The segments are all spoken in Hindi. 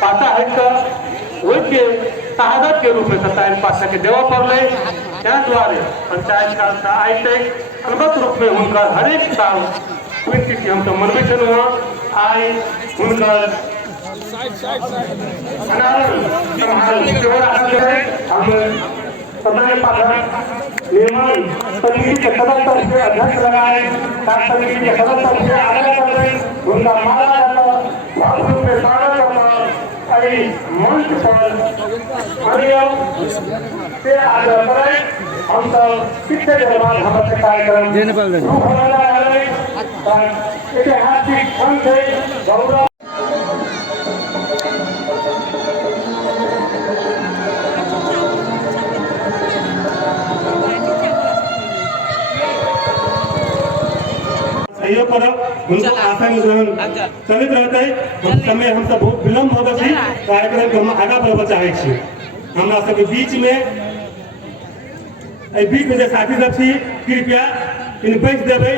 पाटा हटकर वैद्य शहादत के रूप में सत्याग्रह पाठा के देवा पड़े द्वारे पंचायत काल से आज तक अलबत्त रूप में उनका हर एक साल स्वीकृति हम तो मनवे हुआ आई उनकर सदन पाठक निर्माण समिति के सदस्य से अध्यक्ष लगाए समिति के सदस्य से आगे कर रहे उनका माला जाता भाषण में स्वागत करना मंच पर से आगे बढ़े हम सब कितने देर बाद हमारे कार्यक्रम शुरू होने जा रहे हैं ऐतिहासिक क्षण से गौरव पर उनको आसन ग्रहण चलित रहते हम समय हम सब बहुत विलम्ब होगा छी कार्यक्रम को हम आगा बढ़ाबे चाहे छी हमरा सब के बीच में जे साथी सब छी कृपया इन बैठ देबै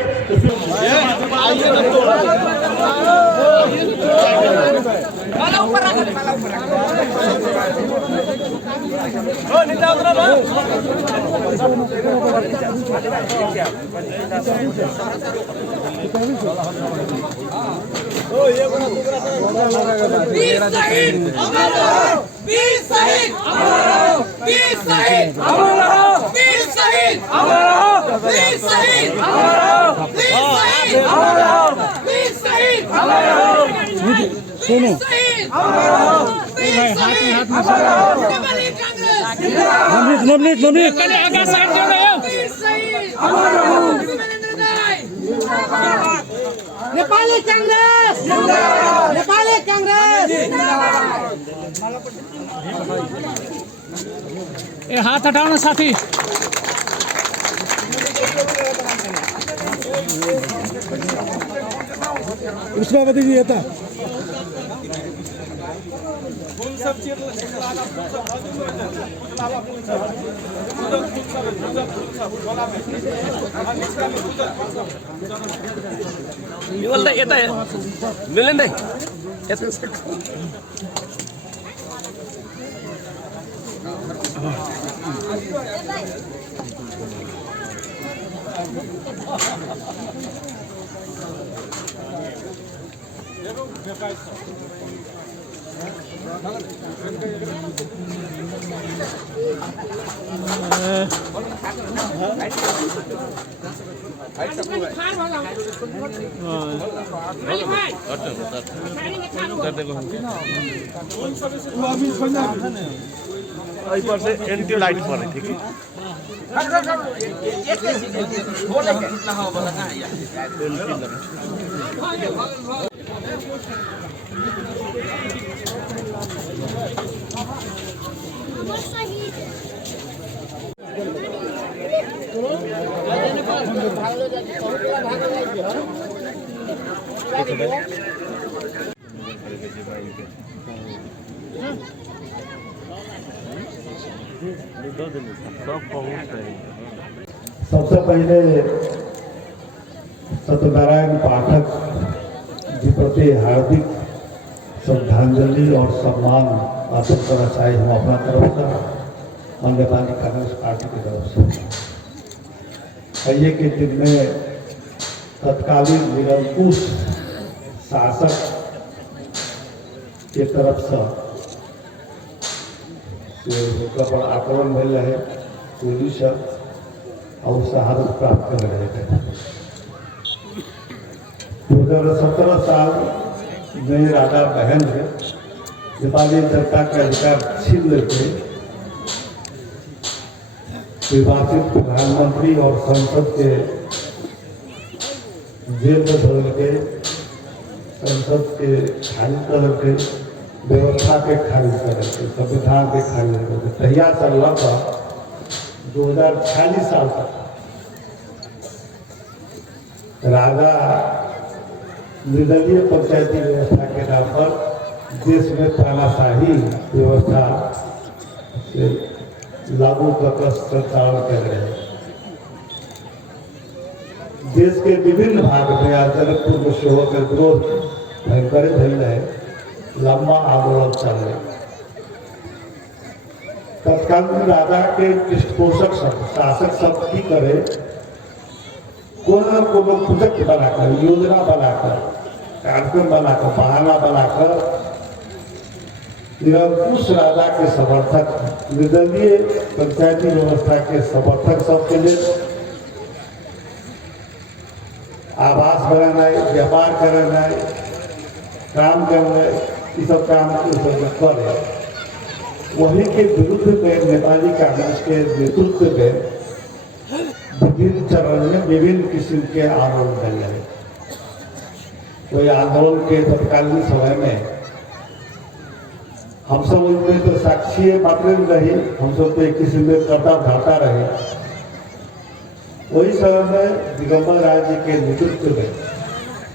नेपाली कांग्रेस नेपाली कांग्रेस ए हाथ हटाओ ना साथी विष्णुपति जी येता येता मिलन नाही से एंटी लाइट पर ठीक है सबसे पहले सत्यनारायण पाठक जी प्रति हार्दिक श्रद्धांजलि और सम्मान अर्पित करना चाहिए हम अपना तरफ से और नेपाली कांग्रेस पार्टी की तरफ से। पहले के दिन में तत्कालीन निरंकुश शासक के तरफ से पर आक्रमण मिल रहे पुलिस और शहादत प्राप्त कर रहे थे। 2017 साल में राजा महेंद्र नेपाली जनता के अधिकार छीन लेते निर्वाचित प्रधानमंत्री और संसद के जेल में धोल के संसद के खारिज कर के व्यवस्था के खारिज कर के संविधान के खारिज कर के तैयार चल रहा था 2046 साल तक राजा निर्दलीय पंचायती व्यवस्था के नाम पर देश में तानाशाही व्यवस्था से लागू कर संचालन कर रहे हैं। देश के विभिन्न भाग में जनकपुर में सेहो के विरोध भयंकर भैल है लंबा आंदोलन चल रहे। तत्कालीन राजा के पृष्ठपोषक सब शासक सब की करे, कोनो प्रोजेक्ट बनाकर, योजना बनाकर, कार्यक्रम बनाकर, बहाना बनाकर निरंकुश राजा के समर्थक, निर्दलीय पंचायती व्यवस्था के समर्थक सबके लिए आवास बनाना, व्यापार करना, काम करना, ये सब काम करे। वही के विरुद्ध में नेपाली कांग्रेस के नेतृत्व में विभिन्न चरण में विभिन्न किस्म के आंदोलन चल रहे। कोई आंदोलन के तत्कालीन समय में हम सब उनमें तो साक्षी मात्र रहे, हम सब तो एक किस्म में करता धाता रहे। वही समय में दिगंबर राय जी के नेतृत्व में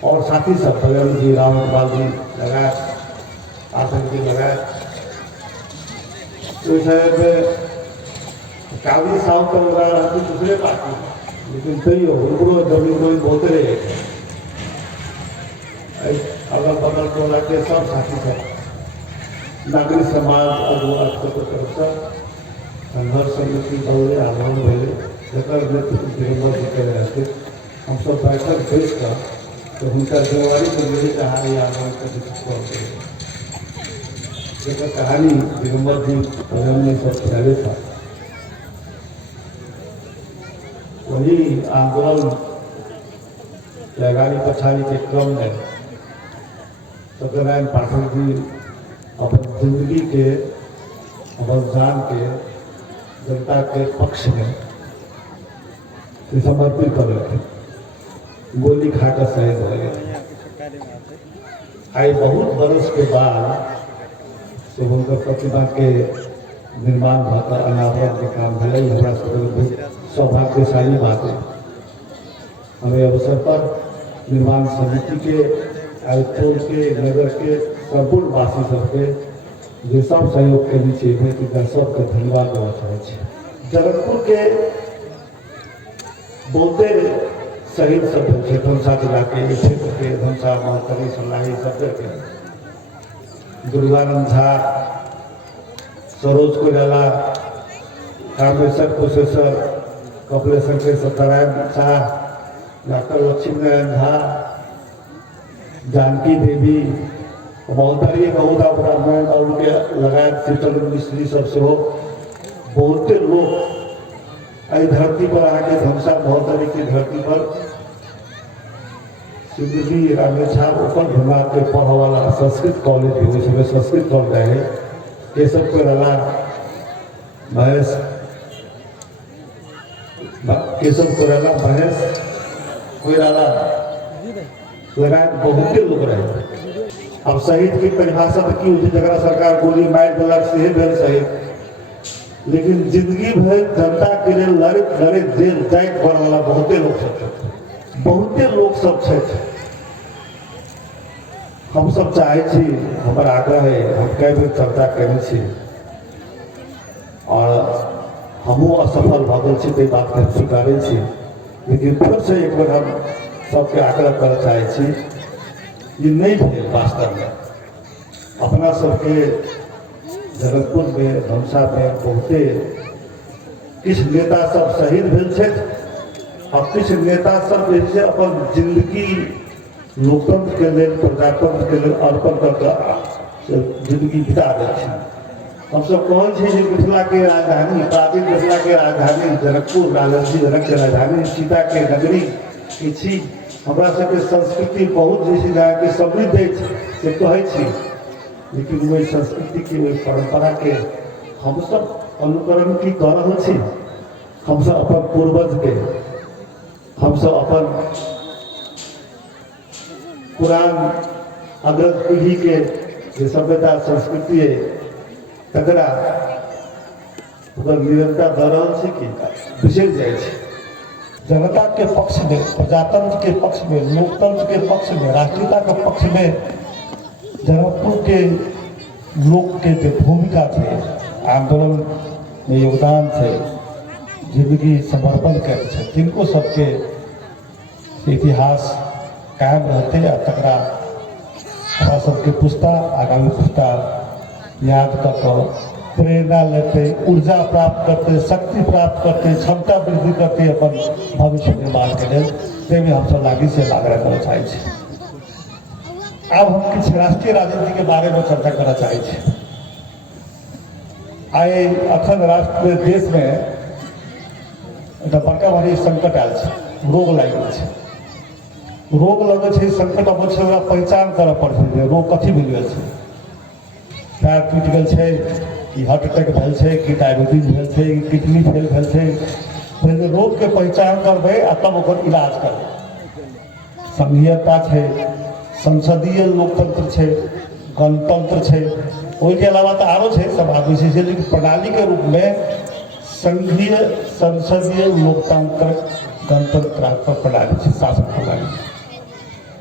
और साथी सब बजरंग जी, राम गोपाल जी लगाए, आसन जी लगाए, तो समय में काली साहब का लगा रहा तो दूसरे पार्टी, लेकिन सही हो उनको जमीन कोई बोलते रहे। अगल बगल टोला के सब साथी सब नागरिक समाज अगुआ तरफ से संघर्ष समिति दौड़े आंदोलन भले जकर नेतृत्व दिगंबर जी कर रहे थे। हम सब बैठक देश का तो उनका जिम्मेवारी को मेरी कहानी आंदोलन का नेतृत्व जगह कहानी दिगंबर जी में सब पहले था। वही आंदोलन लगानी पछाड़ी के क्रम में सत्यनारायण पाठक जी अपन जिंदगी के, अपन जान के जनता के पक्ष में समर्पित कर रहे थे। गोली खाकर शहीद हो गए। आई बहुत बरस के बाद तो उनका प्रतिमा के निर्माण भाता अनावरण के काम भले हमारा बहुत सौभाग्यशाली बात है। हमें अवसर पर निर्माण समिति के, आयुक्तों के, नगर के संपूर्ण वासी सबके जो सब सहयोग के नीचे है सबके धन्यवाद देना चाहे। जनकपुर के बहुते शहीद सब है, धमसा जिला के क्षेत्र के धमसा महतरी सलाही सब के दुर्गानंद झा, सरोज कोयराला, कामेश्वर प्रोफेसर, कपिलेश्वर के सत्यनारायण शाह, डॉक्टर लक्ष्मी नारायण झा, जानकी देवी, बहुतारी बहुत ब्राह्मण और उनके लगाए शीतल मिश्री सबसे हो बहुते लोग धरती पर आके धमसा बहुतारी की धरती पर सिद्धि रामेछा ऊपर भंगा के पढ़ा वाला संस्कृत कॉलेज भी उसमें संस्कृत कॉलेज है। केशव कोयराला, महेश केशव कोयराला, महेश कोयराला लगाए बहुते लोग रहे। अब शहीद की परिभाषा की उसी जगह सरकार गोली मार दिलक से भेल शहीद, लेकिन जिंदगी भर जनता के लिए लड़े जेल तैग कर वाला बहुते लोग सब, बहुते लोग सब छे। हम सब चाहे छी, हमारा आग्रह है, हम कई बेर चर्चा करे छी और हमू असफल भगल छी, कोई बात के स्वीकारे छी, लेकिन फिर से एक बार हम सबके आग्रह कर चाहे छी, ये नहीं भेल वास्तव में। अपना सबके जनकपुर में, धमसा में बहुते किछ नेता सब शहीद भेल छे और किछ नेता सब जैसे अपन जिंदगी लोकतंत्र के लिए, प्रजातंत्र के लिए अर्पण करके जिंदगी बिता दे। हम सब कहल मिथिला के राजधानी, प्राचीन मिथिला के राजधानी जनकपुर, राजर्षि जनक के राजधानी, सीता के नगरी छी। हमरा सबके संस्कृति बहुत जैसी जगह के समृद्ध से कहे छी, लेकिन वही संस्कृति की वही परंपरा के हम सब अनुकरण की कर रहे छी। हम सब अपन पूर्वज के, हम सब अपन पुरान अग्रज पीढ़ी के जो सभ्यता संस्कृति है तकरा निरंतर दे रहा है कि बिसर जाए। जनता के पक्ष में, प्रजातंत्र के पक्ष में, लोकतंत्र के पक्ष में, राष्ट्रीयता के पक्ष में जनकपुर के लोग के जो भूमिका थे, आंदोलन में योगदान थे, जिंदगी समर्पण करे, जिनको सबके इतिहास कायम रहते तकरा हमरा सबके पुस्ता आगामी पुस्ता याद कऽ कऽ प्रेरणा लेते, ऊर्जा प्राप्त करते, शक्ति प्राप्त करते, क्षमता वृद्धि करते अपन भविष्य निर्माण के लेल ताहिमे हमसब लागी से आग्रह करऽ चाहै छी। आब हम किछु राष्ट्रीय राजनीति के बारे में चर्चा करऽ चाहै छी। आइ अखन राष्ट्र देश में एकटा बड़का भारी संकट आयल छै, रोग लागि गेल छै। रोग लगे छै, संकट अबै छै, ओकरा पहचान करऽ पड़ै छै जे रोग कथी भेल छै। पैर टूटि गेल छै कि हार्ट अटैक भेल छै कि डायबिटीज भेल छै कि किडनी फेल भेल छै। पहले रोग के पहचान करबै आ तब ओकर इलाज करबै। संघीयता छै, संसदीय लोकतंत्र छै, गणतंत्र छै, ओहिके अलावा तो आरो छै समावेशी छै, लेकिन प्रणाली के रूप में संघीय संसदीय लोकतंत्र गणतंत्र प्रणाली छै, शासन प्रणाली।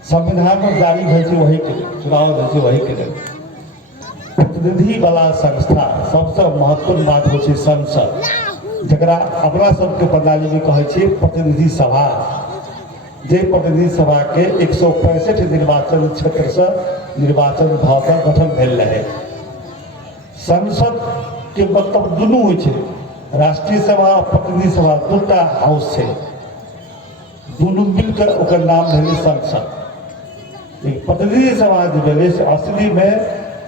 संविधान में जारी भेल छै वही के लेल, चुनाव भेल छै वही के लेल। प्रतिनिधि वाला संस्था सबसे महत्वपूर्ण बात हो छै संसद, जकरा अपना सबके प्रणाली में कहे छै प्रतिनिधि सभा। जे प्रतिनिधि सभा के 165 निर्वाचन क्षेत्र से निर्वाचन भऽ कऽ गठन भेल रहे। संसद के मतलब दुनू होइ छै, राष्ट्रीय सभा प्रतिनिधि सभा दूटा हाउस छै, दुनू मिलकर ओकर नाम भेलै संसद। एक प्रतिनिधि सभा जो भेलै से असली में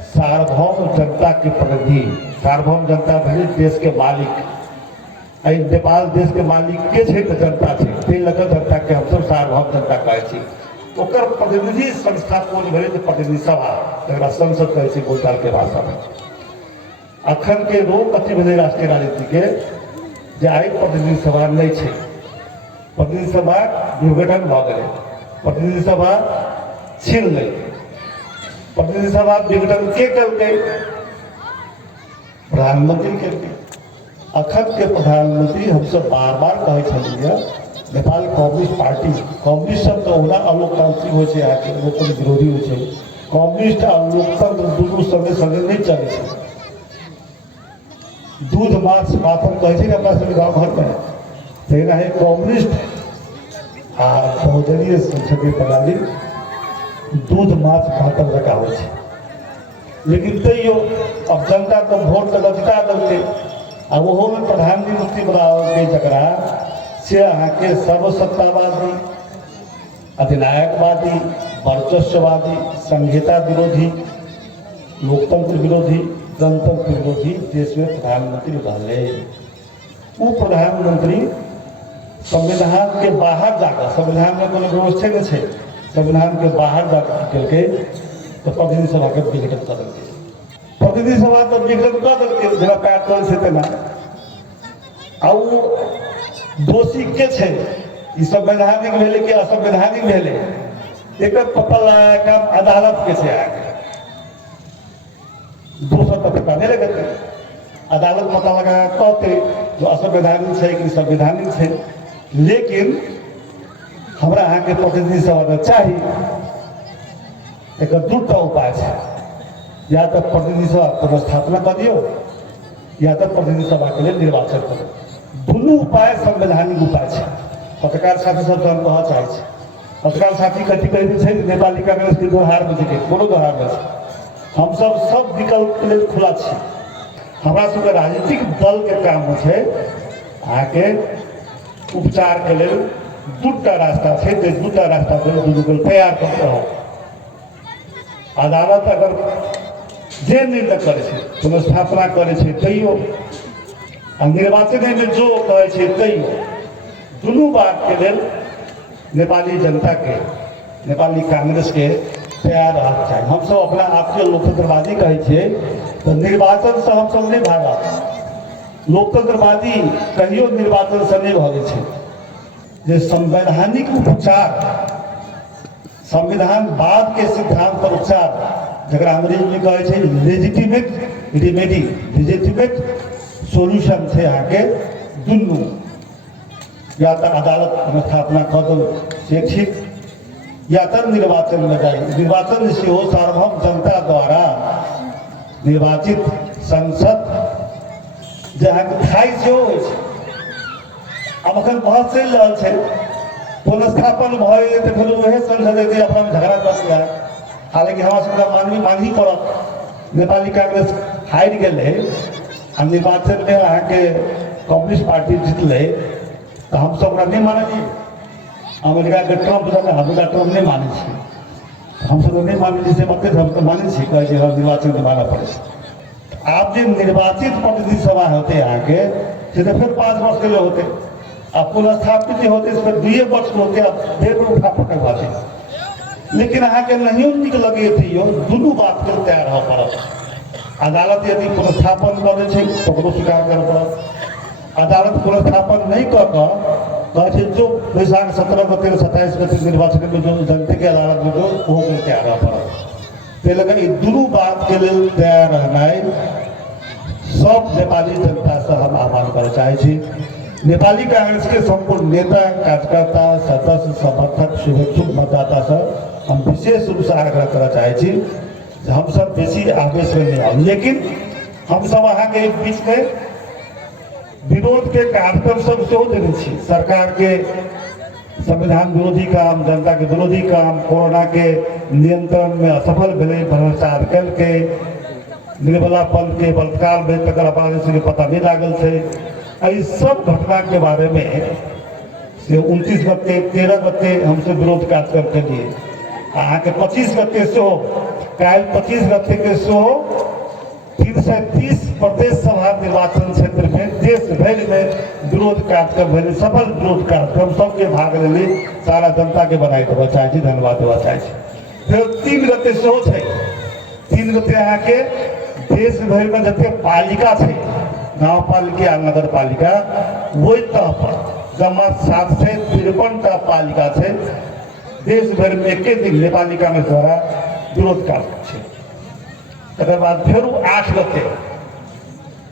सार्वभौम जनता के प्रतिनिधि, सार्वभौम जनता भेलै देश के मालिक। आई नेपाल देश के मालिक के छै तऽ जनता छै, ताहि लऽ कऽ जनता के हमसब सार्वभौम जनता कहै छी। ओकर प्रतिनिधि संस्था कोन भेलै तऽ प्रतिनिधि सभा, जकरा संसद कहै छै बोलचाल के भाषा में। अखन के रोग कथी भेलै राष्ट्रीय राजनीति के, जे आइ प्रतिनिधि सभा नहीं छै। प्रतिनिधि सभा विघटन भऽ गेलै, प्रतिनिधि सभा छीन लै। प्रतिनिधि सभा विघटन के केलकै? प्रधानमंत्री केलकै। अखन के प्रधानमंत्री हमसब बार बार कहै छलियै, नेपाल कम्युनिस्ट पार्टी, कम्युनिस्ट शब्द तो ओना अलोकतांत्रिक होइ छै, अहाँके लोकतंत्र विरोधी होइ छै। कम्युनिस्ट आ लोकतंत्र दुनू संगे संगे नहीं चलै छै। दूध माछ पाथर कहै छै अपना सबके गाँव घर में, तहिना है कम्युनिस्ट आ बहुदलीय संसदीय प्रणाली दूध माछ पाथर जकाँ होइ छै। लेकिन तैयो अब जनता को वोट तो जिता देलकै, आ ओहो में प्रधानमंत्री बनावल जकरा से अहाँके सर्वसत्तावादी, अधिनायकवादी, वर्चस्ववादी, संहिता विरोधी, लोकतंत्र विरोधी, गणतंत्र विरोधी देश में प्रधानमंत्री रहले। वो प्रधानमंत्री संविधान के बाहर जाकर, संविधान में कोनो व्यवस्था नहीं है, संविधान के बाहर जाकर केलकै तो प्रतिनिधि सभा के विघटन कर देलकै। प्रतिनिधि सभा तो विघटन कर देलकै, जेना पैर तोड़ से तेना। आ वो दोषी के छै, ई संवैधानिक भेलै कि असंवैधानिक भेलै, एकर पता लगाए काम अदालत के छै। आगे दोसर तो पता नहीं लगेतै, अदालत पता लगा कहते जो असंवैधानिक है कि संवैधानिक है। लेकिन हमरा अहाँ के प्रतिनिधि सभा चाहिए, एक दूटा उपाय है, या तो प्रतिनिधि सभा पुनर्स्थापना कर दियो, या तो प्रतिनिधि सभा के लिए निर्वाचन करो। दुनू उपाय संवैधानिक उपाय है। पत्रकार साथी सब हम कह चाहे छी, पत्रकार साथी कथी कहै छै नेपाली कांग्रेस के दोहार में छै, कोनो दोहार में छै। हम सब विकल्प के लिए खुला छी। हमरा सबके राजनीतिक दल के काम में छै आके उपचार के लिए दूटा रास्ता है, दूटा रास्ता के दुनू तैयार कर रहो। अदालत अगर जे निर्णय करे छै, पुनर्स्थापना करे छै तैयो, निर्वाचन में जो कहे छै तैयो, दुनू बात के लेल नेपाली जनता के, नेपाली कांग्रेस के तैयार रहना चाहिए। हम सब अपना आपके लोकतंत्रवादी कहे छियै, तो निर्वाचन से हम सब नहीं भागब। लोकतंत्रवादी कहियो निर्वाचन से नहीं भागे छै। जे संवैधानिक उपचार, संविधान बाद के सिद्धांत पर उपचार, जरा अंग्रेजी में कहे छै लेजिटिमेट रेमेडी, लेजिटिमेट सोल्यूशन है यहाँ के दुनू। या तो अदालत स्थापना कर दो से ठीक, या तो निर्वाचन में जाए। निर्वाचन से हो सार्वभौम जनता द्वारा निर्वाचित संसद जहाँ स्थायी से हो। अब अखन बहस चल रहा है, पुनर्स्थापन भए तो फिर वह संसद अपना झगड़ा कर दिया। हालांकि हमारा सबका मानही पड़त नेपाली कांग्रेस हार गए आ निर्वाचन में अहाँ के कम्युनिस्ट पार्टी जीतले तो हम सब नहीं माने अमेरिका के ट्रम्प अमेरिका ट्रम्प नहीं माने हम सब नहीं माने से मतलब हम तो माने कहे निर्वाचन के माना पड़े। आप जो निर्वाचित प्रतिनिधि सभा होते यहाँ के तो फिर 5 वर्ष के लिए होते, अब पुनर्स्थापित होते इस पर 2 वर्ष के होते, अब फिर उठा पटक बाते। लेकिन यहाँ के नहीं निक लगे थे यो दोनों बात के तैयार हो पड़त। अदालत यदि पुनर्स्थापन करे तो स्वीकार कर पड़त। अदालत पुनर्स्थापन नहीं कर जो बैसाख 17 गते 27 गते निर्वाचन में जो जनता के अदालत में जो वो तैयार हो पड़त। ये दोनों बात के लिए तैयार रहना सब नेपाली जनता से हम आह्वान कर चाहे। नेपाली कांग्रेस के संपूर्ण नेता कार्यकर्ता सदस्य समर्थक शुभेच्छुक मतदाता से हम विशेष रूप से आग्रह करना चाहे हम सब बेसी आवेश में नहीं आए, लेकिन हम सब अहाँ के बीच में विरोध के कार्यक्रम सब से देने सरकार के संविधान विरोधी काम, जनता के विरोधी काम, कोरोना के नियंत्रण में असफल भेले, भ्रष्टाचार करके निर्बलापन के बलात्कार भेल तक अपराधी से पता नहीं लागल है। सब घटना के बारे में से 29 गते 13 गते हमसे विरोध कार्यक्रम के लिए अहाँ के 25 गते से कल 25 गते के से 330 प्रदेश सभा निर्वाचन क्षेत्र में देश भर में विरोध कार्यक्रम भेल, सफल विरोध कार्यक्रम सबके भाग ले सारा जनता के बनाई देवा चाहे, धन्यवाद देवा चाहे। फिर 3 गते से 3 गते अहाँ के देश भर में जते पालिका है, गाँव पालिका आ नगर पालिका वही तह पर जमा 753 पालिका है देश भर में एक दिन नेपाली कांग्रेस द्वारा विरोध कार्यक्रम है। तकर बाद फिर 8 गते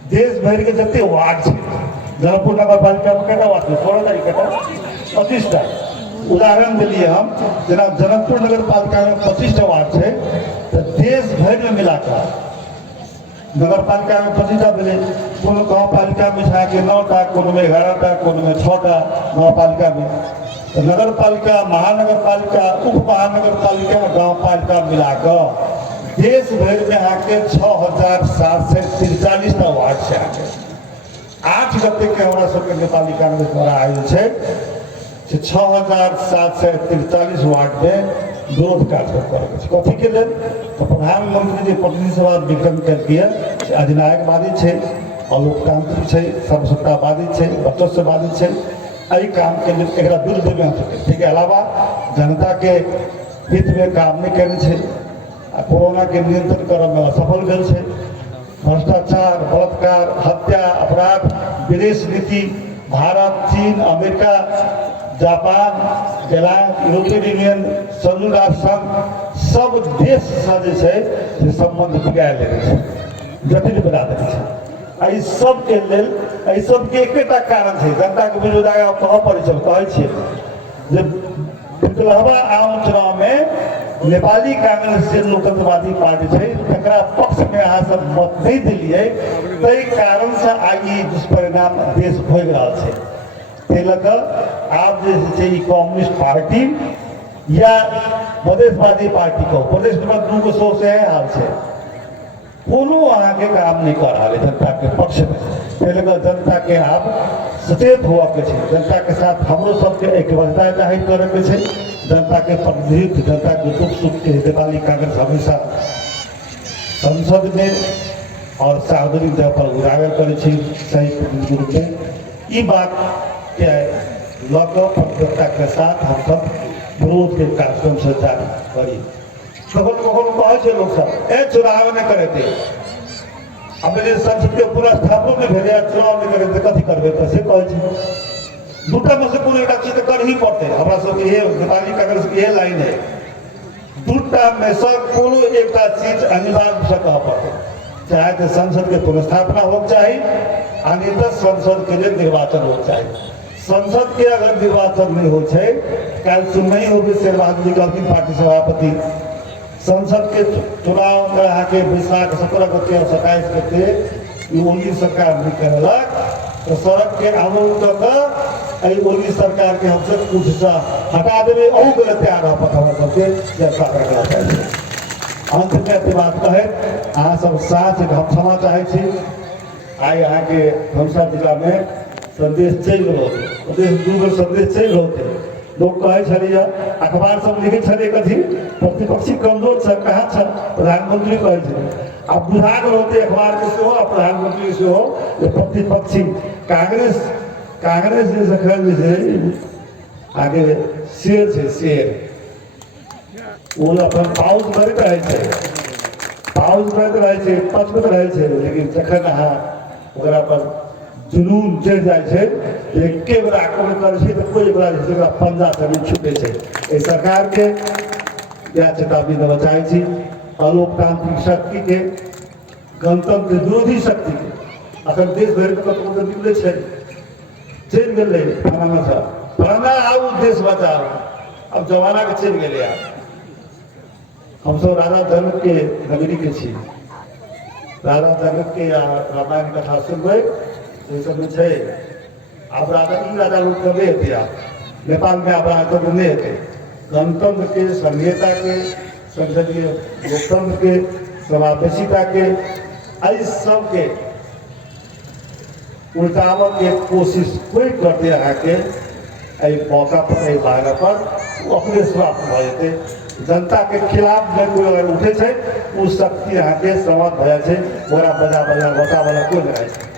देश भर के जते वार्ड है, जनकपुर नगर पालिका में कटा वार्ड है 16 तारीख कटा 25टा उदाहरण दिलिए हम जना जनकपुर नगर पालिका में 25टा वार्ड है तो देश भर में मिलाकर नगर पालिका में 25टा मिले, कोनो गाँव पालिका में के 9टा, कोनो में 11टा, कोनो में 6टा गाँव पालिका में, तो नगर पालिका, महानगर पालिका, उप महानगर पालिका, गाँव पालिका मिलाकर देश भर में आके 6743 वार्ड से आके 8 गते के हमारा सबके नेपाली कांग्रेस द्वारा आयोजित है 6743 वार्ड में विरोध कार्यक्रम करेंगे। कथी के लिए तो प्रधानमंत्री जी प्रतिनिधि सभा विघटन करके अधिनायकवादी है, अलोकतांत्रिक है, सर्वसत्तावादी है, वर्चस्ववादी है, यही काम के लिए एक विरुद्ध में हम सके। ठीक है, अलावा जनता के हित में काम नहीं करने, कोरोना के नियंत्रण करने में असफल भेल है, भ्रष्टाचार, बलात्कार, हत्या, अपराध, विदेश नीति, भारत, चीन, अमेरिका, जापान, यूरोपियन यूनियन, संयुक्त राष्ट्र संघ सब देश से संबंध बिगाड़ लेने जटिल बना देने सब के लेल सब के एकेटा कारण है जनता के विरोध कह परिचय कहे बिकलहवा आम चुनाव में नेपाली कांग्रेस से लोकतंत्रवादी पार्टी है तकरा पक्ष में अहाँ सब मत नहीं दिलिए तई कारण से आई दुष्परिणाम देश भोग रहा है। आप जैसे कम्युनिस्ट पार्टी या मधेशवादी पार्टी को प्रदेश नंबर 2 को 100 से है हाल से कोनो अहाँ के काम नहीं कर रहा है जनता के पक्ष में। जनता के आप सचेत हुआ के जनता के साथ हमरो सबके एकबद्धता जाहिर करे के जनता के प्रतिनिधित्व, जनता के दुख सुख के नेपाली कांग्रेस हमेशा संसद में और सार्वजनिक जगह पर उजागर करे सही प्रतिनिधि रूप में। ये बात के प्रतिबद्धता के साथ हम सब विरोध के कार्यक्रम से जारी करी। कहे लोग सब ए चुनाव नहीं करे थे अब संसद के पूरा स्थापना में भेजे चुनाव नहीं करे कथी करबे तो से कहे दूटा में से कोनो एक चीज कर ही पड़ते हमरा सब ये नेपाली कांग्रेस की ये लाइन है दूटा में से कोनो एक चीज अनिवार्य रूप से कह पड़ते चाहे तो संसद के पुनर्स्थापना हो चाहिए अन्यथा संसद के लिए निर्वाचन हो चाहिए। संसद के अगर निर्वाचन नहीं हो कल सुनवाई होगी शेरबहादुर जी पार्टी सभापति संसद के चुनाव के बैसाख 17 गते और 27 गते ओली सरकार नहीं करलक तो सड़क के आंदोलन कर ओली सरकार के हमसे कुछ हटा देवे और गलत तैयार पता सबके जनता अंत में एते बात कहे अहाँ सब साथ हम क्षमा चाहे छी आई अहाँ के धमसा जिला में संदेश चल गए संदेश दूर संदेश चल गए लोग कहे छलिए अखबार सब लिखे छलिए कथी प्रतिपक्षी कमजोर छ कहाँ छ प्रधानमंत्री कहे छे अब बुझा गए होते अखबार के सेहो प्रधानमंत्री सेहो जे प्रतिपक्षी कांग्रेस जे जखन जे आगे शेर छे शेर वो अपन पाउज करैत रहे छे पचबैत रहे छे लेकिन जखन अहाँ ओकरा पर जुनून चढ़ जाए छे एके बेर आक्रमण करे छे तो कोई ओकरा पंजा से नहीं छूटे छे ए सरकार के या चेतावनी देना चाहे छी अलोकतांत्रिक शक्ति के गणतंत्र विरोधी शक्ति के अखन देश भर के कतौ निकले छे चल गेले फलाना था फलाना आउ देश बचाओ अब जमाना के चल गेले यार हम सब राजा जनक के नगरी के छी राजा जनक के रामायण कथा सुनबे ये सब में छे अब राजा लोग कबे थे आप नेपाल में अब राजा तो नहीं थे गणतंत्र के संहिता के संसदीय लोकतंत्र के समावेशिता के इस सब के उल्टाव के कोशिश कोई करते आके मौका पर भागा पर वो अपने समाप्त हो जाते जनता के खिलाफ जब कोई अगर उठे छे उस शक्ति यहाँ के समाप्त भया छे बोरा बजा कोई नहीं